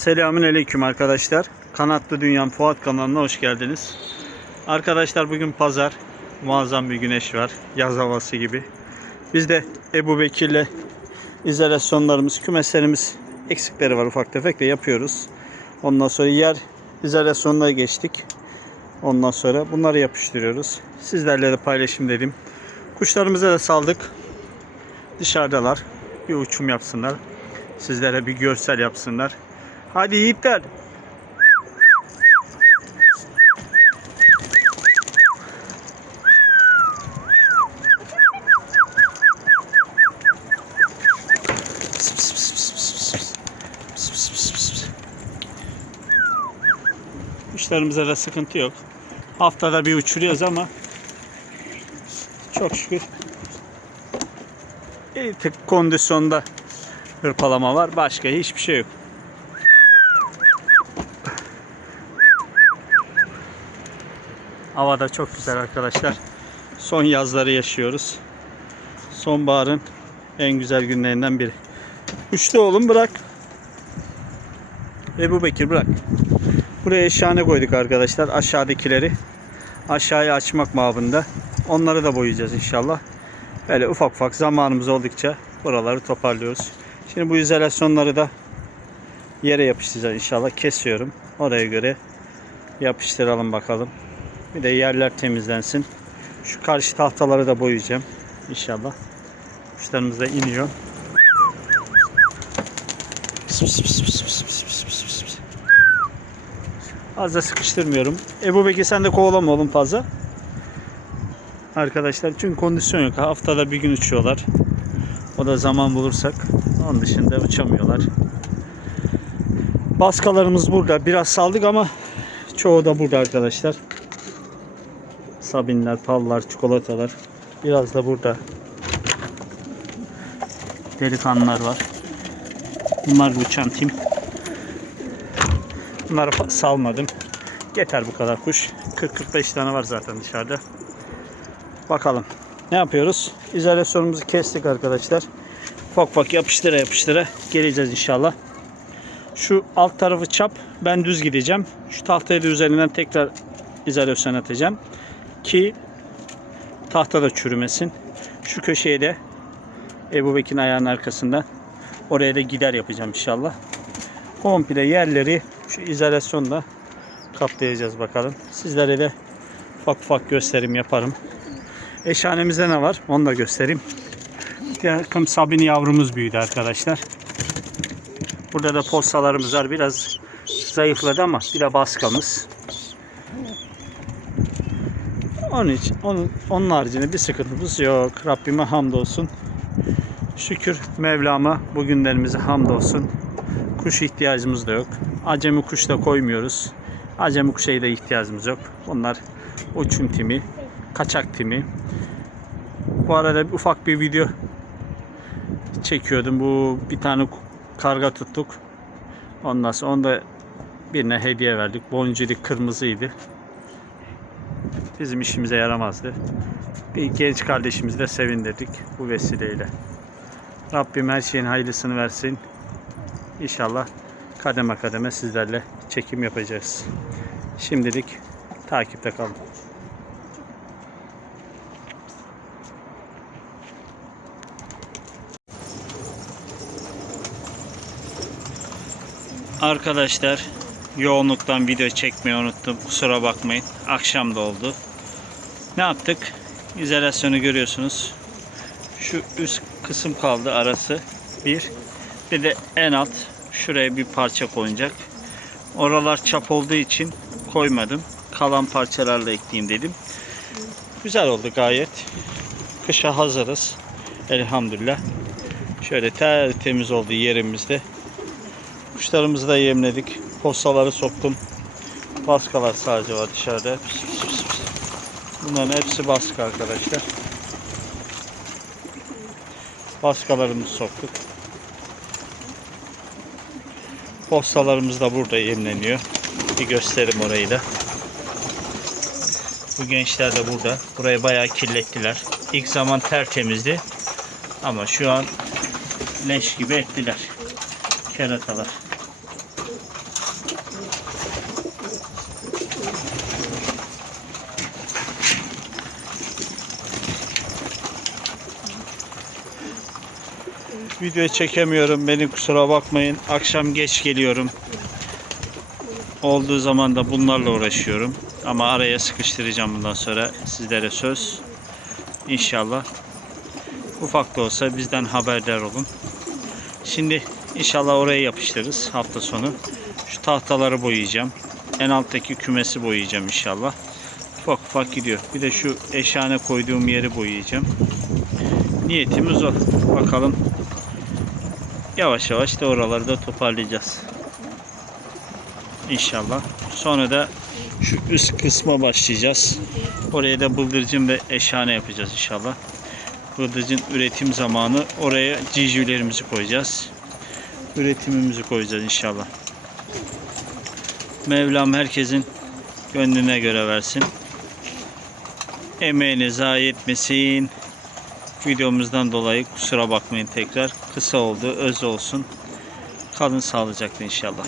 Selamün Aleyküm arkadaşlar. Kanatlı Dünyam Fuat kanalına hoş geldiniz. Arkadaşlar bugün pazar. Muazzam bir güneş var. Yaz havası gibi. Biz de Ebu Bekir'le izolasyonlarımız, kümeslerimiz eksikleri var ufak tefek de yapıyoruz. Ondan sonra yer izolasyonuna geçtik. Ondan sonra bunları yapıştırıyoruz. Sizlerle de paylaşayım dedim. Kuşlarımıza da saldık. Dışarıdalar. Bir uçum yapsınlar. Sizlere bir görsel yapsınlar. Hadi yiğitler. Kuşlarımıza da sıkıntı yok. Haftada bir uçuruyoruz ama çok şükür bir tık kondisyonda hırpalama var. Başka hiçbir şey yok. Hava da çok güzel arkadaşlar. Son yazları yaşıyoruz. Sonbaharın en güzel günlerinden biri. Uçtu oğlum bırak. Ebu Bekir bırak. Buraya eşhane koyduk arkadaşlar. Aşağıdakileri. Aşağıya açmak mabında. Onları da boyayacağız inşallah. Böyle ufak ufak zamanımız oldukça buraları toparlıyoruz. Şimdi bu izolasyonları da yere yapıştıracağız inşallah. Kesiyorum. Oraya göre yapıştıralım bakalım. Bir de yerler temizlensin. Şu karşı tahtaları da boyayacağım inşallah. Kuşlarımız da iniyor. Fazla sıkıştırmıyorum. Ebu Bekir sen de kovalama oğlum fazla. Arkadaşlar çünkü kondisyon yok. Haftada bir gün uçuyorlar. O da zaman bulursak. Onun dışında uçamıyorlar. Baskalarımız burada. Biraz saldık ama çoğu da burada arkadaşlar. Sabinler, pallar, çikolatalar. Biraz da burada. Delikanlılar var. Bunlar uçan tim. Bunları salmadım. Yeter bu kadar kuş. 40-45 tane var zaten dışarıda. Bakalım. Ne yapıyoruz? İzolasyonumuzu kestik arkadaşlar. Ufak ufak yapıştıra yapıştıra geleceğiz inşallah. Şu alt tarafı çap. Ben düz gideceğim. Şu tahtayı da üzerinden tekrar izolasyon atacağım. Ki tahta da çürümesin. Şu köşeye de Ebu Bekir'in ayağının arkasında oraya da gider yapacağım inşallah. Komple yerleri şu izolasyonla kaplayacağız bakalım. Sizlere de ufak ufak gösterim yaparım. Eşhanemizde ne var? Onu da göstereyim. Takım sabini yavrumuz büyüdü arkadaşlar. Burada da postalarımız var. Biraz zayıfladı ama bir de baskamız. Onun için onun, onun haricinde bir sıkıntımız yok. Rabbime hamdolsun. Şükür Mevlam'a bugünlerimize hamdolsun. Kuş ihtiyacımız da yok. Acemi kuş da koymuyoruz. Acemi kuşa da ihtiyacımız yok. Bunlar uçum timi, kaçak timi. Bu arada bir ufak bir video çekiyordum. Bu bir tane karga tuttuk. Ondan sonra onu da birine hediye verdik. Boncuk kırmızıydı. Bizim işimize yaramazdı. Bir genç kardeşimizi de sevindirdik bu vesileyle. Rabbim her şeyin hayırlısını versin. İnşallah kademe kademe sizlerle çekim yapacağız. Şimdilik takipte kalın. Arkadaşlar yoğunluktan video çekmeyi unuttum. Kusura bakmayın. Akşam da oldu. Ne yaptık? İzolasyonu görüyorsunuz. Şu üst kısım kaldı arası. Bir. Bir de en alt şuraya bir parça koyacak. Oralar çap olduğu için koymadım. Kalan parçalarla ekleyeyim dedim. Güzel oldu gayet. Kışa hazırız. Elhamdülillah. Şöyle tertemiz oldu yerimizde. Kuşlarımızı da yemledik. Postaları soktum. Baskalar sadece var dışarıda. Bunların hepsi baskı arkadaşlar. Baskalarımızı soktuk. Postalarımız da burada yemleniyor. Bir gösterim orayı da. Bu gençler de burada. Burayı bayağı kirlettiler. İlk zaman tertemizdi. Ama şu an leş gibi ettiler. Keratalar. Video çekemiyorum. Beni kusura bakmayın. Akşam geç geliyorum. Olduğu zaman da bunlarla uğraşıyorum. Ama araya sıkıştıracağım bundan sonra. Sizlere söz. İnşallah. Ufak da olsa bizden haberdar olun. Şimdi inşallah oraya yapıştırırız hafta sonu. Şu tahtaları boyayacağım. En alttaki kümesi boyayacağım inşallah. Ufak ufak gidiyor. Bir de şu eşhane koyduğum yeri boyayacağım. Niyetimiz o. Bakalım. Yavaş yavaş da oraları da toparlayacağız. İnşallah. Sonra da şu üst kısma başlayacağız. Oraya da bıldırcın ve eşhane yapacağız inşallah. Bıldırcın üretim zamanı. Oraya civcivlerimizi koyacağız. Üretimimizi koyacağız inşallah. Mevlam herkesin gönlüne göre versin. Emeğini zayi etmesin videomuzdan dolayı kusura bakmayın tekrar. Kısa oldu, öz olsun. Kalın sağlıcakla inşallah.